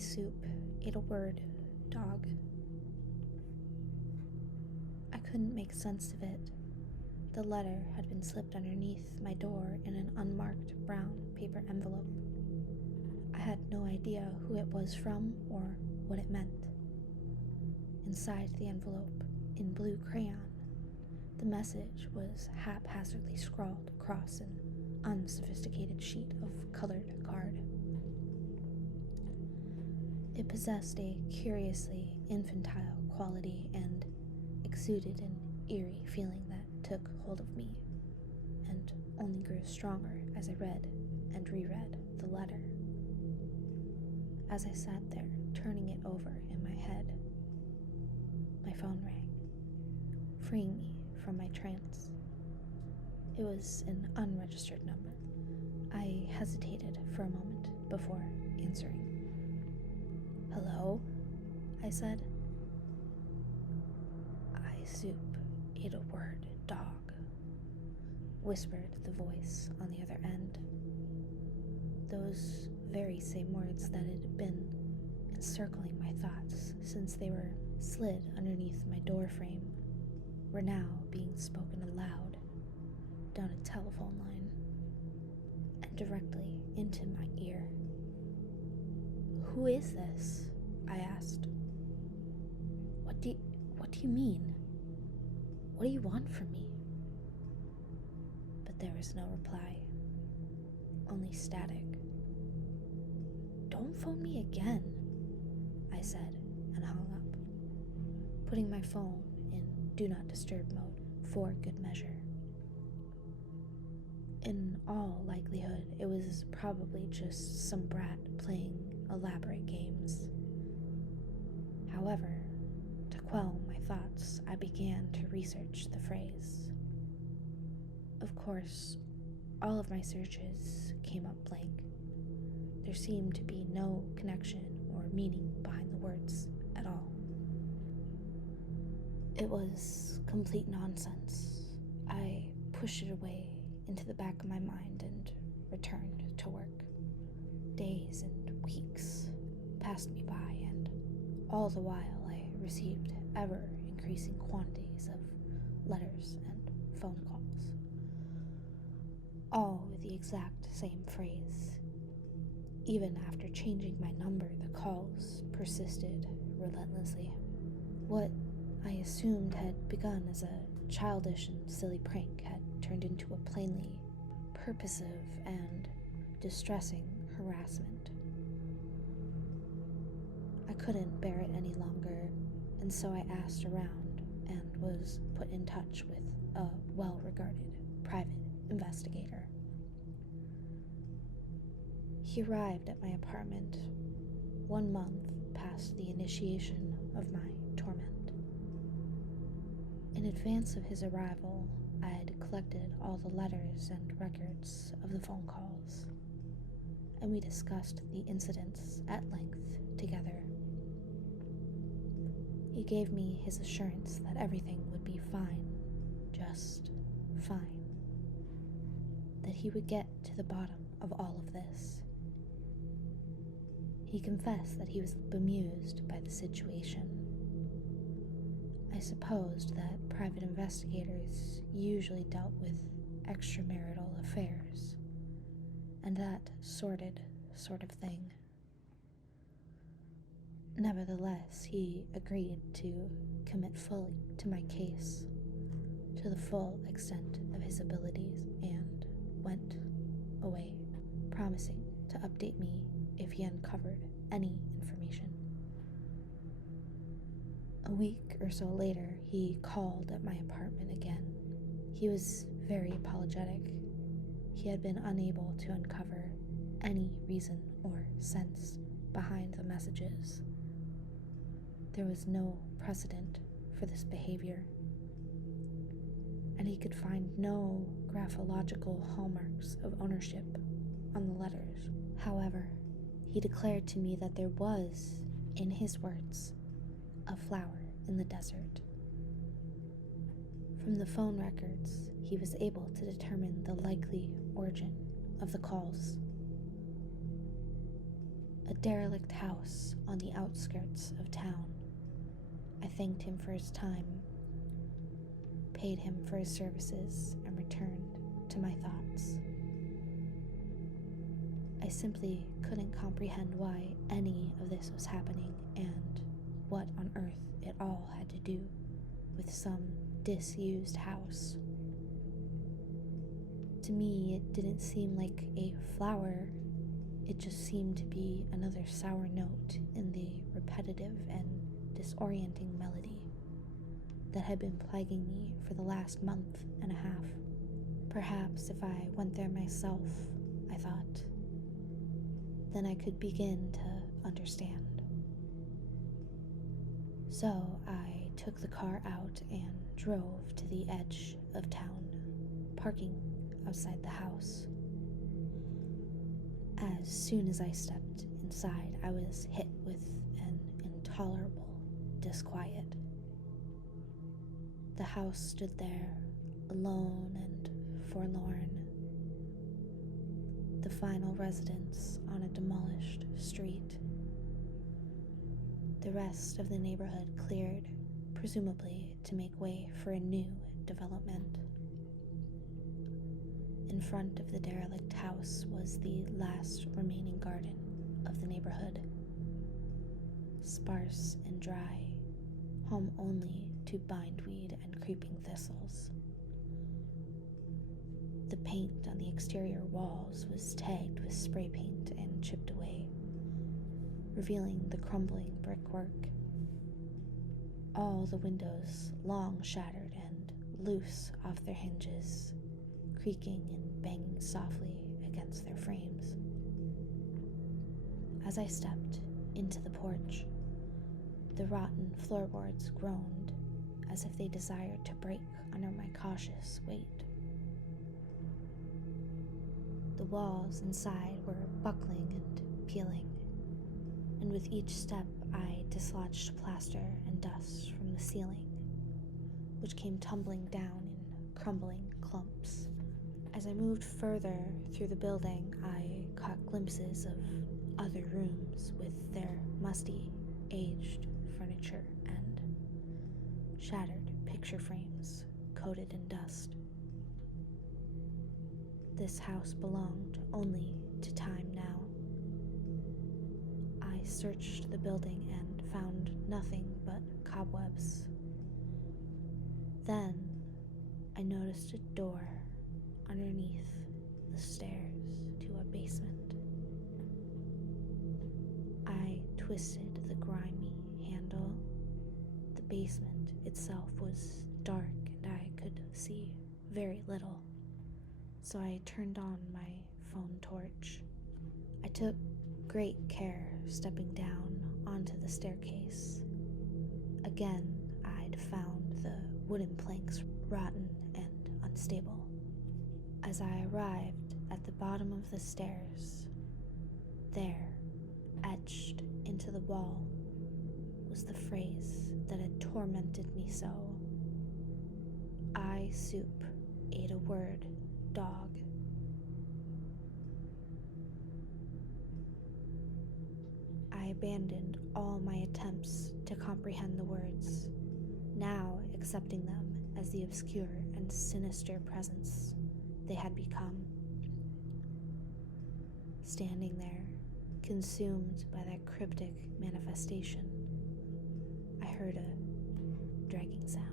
soup ate a word, dog. I couldn't make sense of it. The letter had been slipped underneath my door in an unmarked brown paper envelope. I had no idea who it was from or what it meant. Inside the envelope, in blue crayon, the message was haphazardly scrawled across an unsophisticated sheet of colored card. It possessed a curiously infantile quality and exuded an eerie feeling that took hold of me, and only grew stronger as I read and reread the letter. As I sat there, turning it over in my head, my phone rang, freeing me from my trance. It was an unregistered number. I hesitated for a moment before answering. "Hello?" I said. "I soup ate a word, dog," whispered the voice on the other end. Those very same words that had been encircling my thoughts since they were slid underneath my door frame were now being spoken aloud down a telephone line and directly into my ear. "Who is this?" I asked. What do you mean? What do you want from me?" But there was no reply, only static. "Don't phone me again," I said and hung up, putting my phone in do not disturb mode for good measure. In all likelihood, it was probably just some brat playing elaborate games. However, to quell my thoughts, I began to research the phrase. Of course, all of my searches came up blank. There seemed to be no connection or meaning behind the words at all. It was complete nonsense. I pushed it away into the back of my mind and returned to work. Days and weeks passed me by, and all the while I received ever-increasing quantities of letters and phone calls, all with the exact same phrase. Even after changing my number, the calls persisted relentlessly. What I assumed had begun as a childish and silly prank had turned into a plainly purposive and distressing harassment. I couldn't bear it any longer, and so I asked around and was put in touch with a well-regarded private investigator. He arrived at my apartment 1 month past the initiation of my torment. In advance of his arrival, I had collected all the letters and records of the phone calls, and we discussed the incidents at length together. He gave me his assurance that everything would be fine, just fine, that he would get to the bottom of all of this. He confessed that he was bemused by the situation. I supposed that private investigators usually dealt with extramarital affairs and that sordid sort of thing. Nevertheless, he agreed to commit fully to my case, to the full extent of his abilities, and went away, promising to update me if he uncovered any information. A week or so later, he called at my apartment again. He was very apologetic. He had been unable to uncover any reason or sense behind the messages. There was no precedent for this behavior, and he could find no graphological hallmarks of ownership on the letters. However, he declared to me that there was, in his words, a flower in the desert. From the phone records, he was able to determine the likely origin of the calls. a derelict house on the outskirts of town. I thanked him for his time, paid him for his services, and returned to my thoughts. I simply couldn't comprehend why any of this was happening and what on earth it all had to do with some disused house. To me, it didn't seem like a flower. It just seemed to be another sour note in the repetitive and disorienting melody that had been plaguing me for the last month and a half. Perhaps if I went there myself, I thought, then I could begin to understand. So I took the car out and drove to the edge of town, parking outside the house. As soon as I stepped inside, I was hit with an intolerable disquiet. The house stood there, alone and forlorn, the final residence on a demolished street. The rest of the neighborhood cleared, presumably to make way for a new development. In front of the derelict house was the last remaining garden of the neighborhood, sparse and dry, home only to bindweed and creeping thistles. The paint on the exterior walls was tagged with spray paint and chipped away, revealing the crumbling brickwork. All the windows long shattered and loose off their hinges, creaking and banging softly against their frames. As I stepped into the porch, the rotten floorboards groaned as if they desired to break under my cautious weight. The walls inside were buckling and peeling, and with each step I dislodged plaster and dust from the ceiling, which came tumbling down in crumbling clumps. As I moved further through the building, I caught glimpses of other rooms with their musty, aged furniture and shattered picture frames coated in dust. This house belonged only to time now. I searched the building and found nothing but cobwebs. Then I noticed a door underneath the stairs to a basement. I twisted the grimy handle. The basement itself was dark and I could see very little, so I turned on my phone torch. I took great care stepping down onto the staircase. Again, I'd found the wooden planks rotten and unstable. As I arrived at the bottom of the stairs, there, etched into the wall, was the phrase that had tormented me so. I soup ate a word, dog. I abandoned all my attempts to comprehend the words, now accepting them as the obscure and sinister presence they had become. Standing there, consumed by that cryptic manifestation, I heard a dragging sound.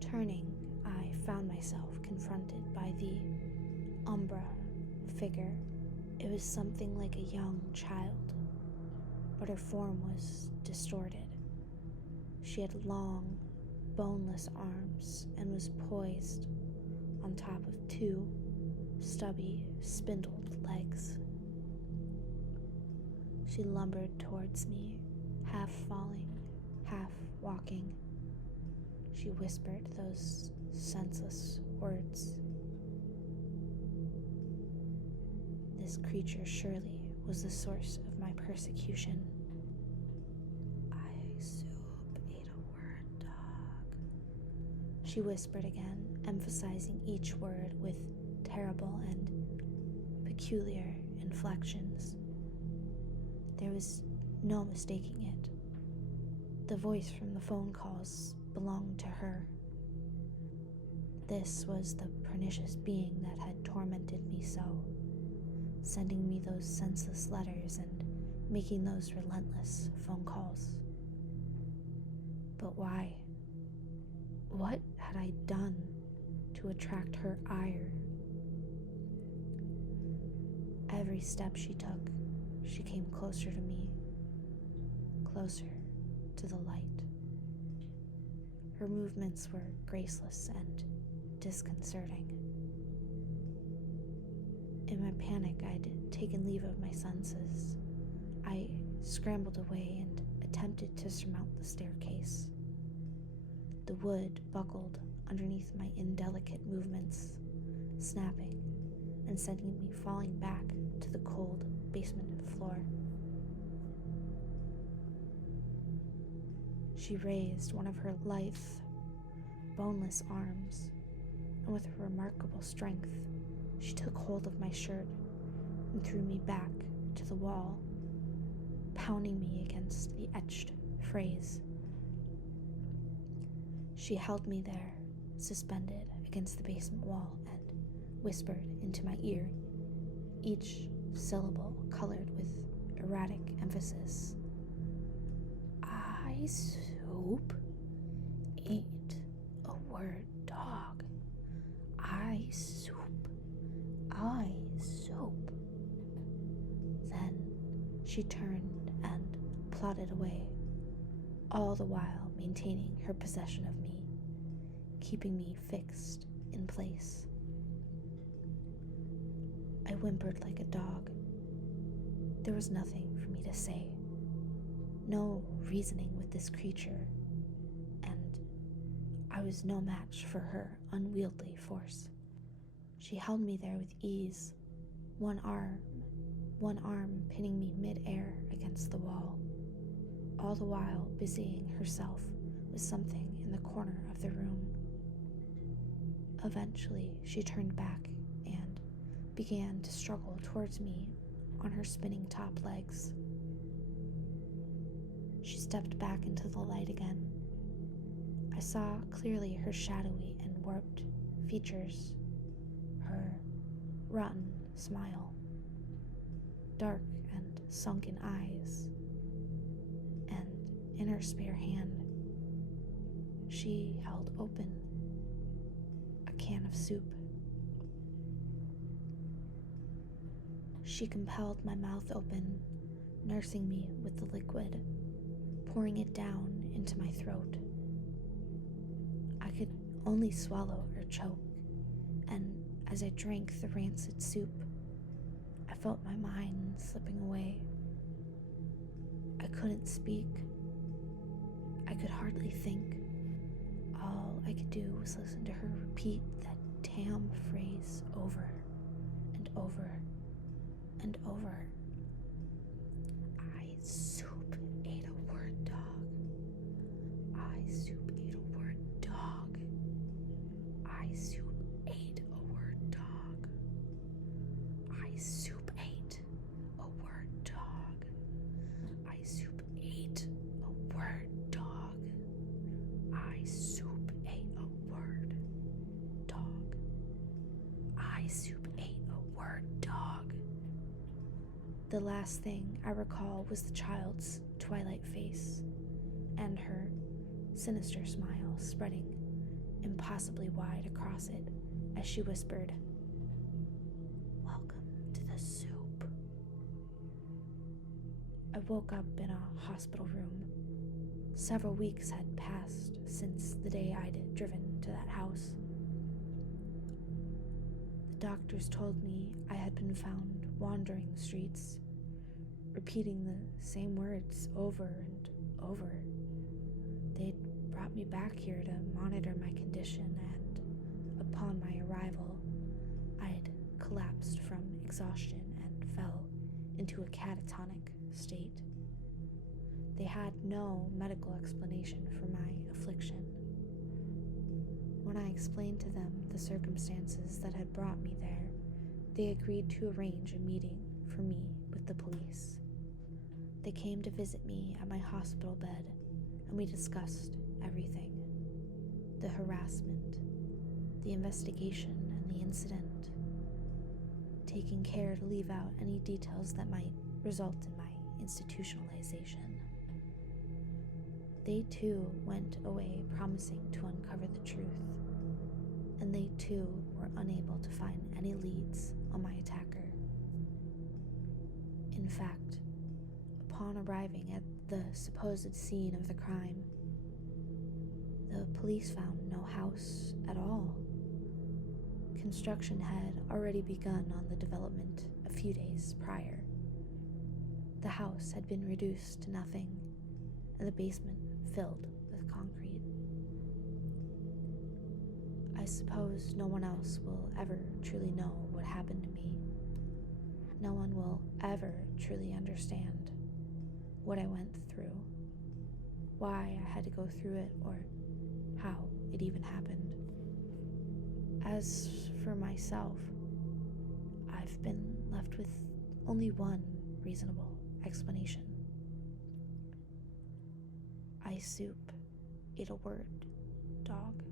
Turning, I found myself confronted by the umbra figure. It was something like a young child, but her form was distorted. She had long, boneless arms and was poised on top of two stubby, spindled legs. She lumbered towards me, half falling, half walking. She whispered those senseless words. This creature surely was the source of my persecution. I soup ate a word, dog. She whispered again, emphasizing each word with terrible and peculiar inflections. There was no mistaking it. The voice from the phone calls belonged to her. This was the pernicious being that had tormented me so, sending me those senseless letters and making those relentless phone calls. But why? What had I done to attract her ire? Every step she took, she came closer to me, closer to the light. Her movements were graceless and disconcerting. In my panic, I'd taken leave of my senses. I scrambled away and attempted to surmount the staircase. The wood buckled underneath my indelicate movements, snapping and sending me falling back to the cold basement floor. She raised one of her lithe, boneless arms, and with remarkable strength, she took hold of my shirt and threw me back to the wall, pounding me against the etched phrase. She held me there, suspended against the basement wall, and whispered into my ear, each syllable colored with erratic emphasis. I soup ain't a word dog. I soup. Then she turned and plodded away, all the while maintaining her possession of me, keeping me fixed in place. I whimpered like a dog. There was nothing for me to say, no reasoning with this creature, and I was no match for her unwieldy force. She held me there with ease, one arm pinning me mid-air against the wall, all the while busying herself with something in the corner of the room. Eventually, she turned back and began to struggle towards me on her spinning top legs. She stepped back into the light again. I saw clearly her shadowy and warped features, her rotten smile, dark and sunken eyes, and in her spare hand, she held open a can of soup. She compelled my mouth open, nursing me with the liquid, pouring it down into my throat. I could only swallow or choke, and as I drank the rancid soup, I felt my mind slipping away. I couldn't speak. I could hardly think. All I could do was listen to her repeat that damn phrase over and over and over. I soup ate a word dog. I soup ate a word dog. I soup ate a word dog. I soup ate a word dog. I soup ate a word dog. I soup ate a word dog. I soup ate a word dog. The last thing I recall was the child's twilight face and her sinister smile spreading impossibly wide across it as she whispered, "Welcome to the soup." I woke up in a hospital room. Several weeks had passed since the day I'd driven to that house. The doctors told me I had been found wandering the streets, repeating the same words over and over. They'd brought me back here to monitor my condition, and upon my arrival, I'd collapsed from exhaustion and fell into a catatonic state. They had no medical explanation for my affliction. When I explained to them the circumstances that had brought me there, they agreed to arrange a meeting for me with the police. They came to visit me at my hospital bed, and we discussed everything: the harassment, the investigation, and the incident, taking care to leave out any details that might result in my institutionalization. They too went away promising to uncover the truth, and they too were unable to find any leads on my attacker. In fact, upon arriving at the supposed scene of the crime, the police found no house at all. Construction had already begun on the development a few days prior. The house had been reduced to nothing, and the basement filled with concrete. I suppose no one else will ever truly know what happened to me. No one will ever truly understand what I went through, why I had to go through it, or how it even happened. As for myself, I've been left with only one reasonable explanation. I soup, ate a word, dog.